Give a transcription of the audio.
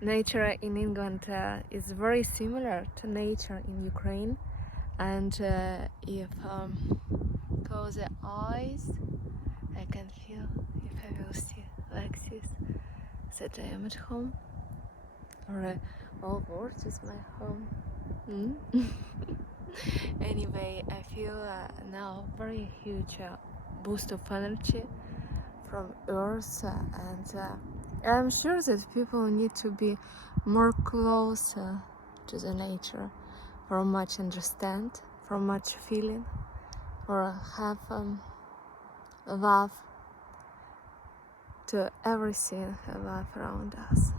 nature in England is very similar to nature in Ukraine, and if close the eyes, I can feel if I will see like this that I am at home, or all world is my home. Anyway, I feel now very huge boost of energy from Earth, and I'm sure that people need to be more closer to the nature, for much understand, for much feeling, or have love to everything, love around us.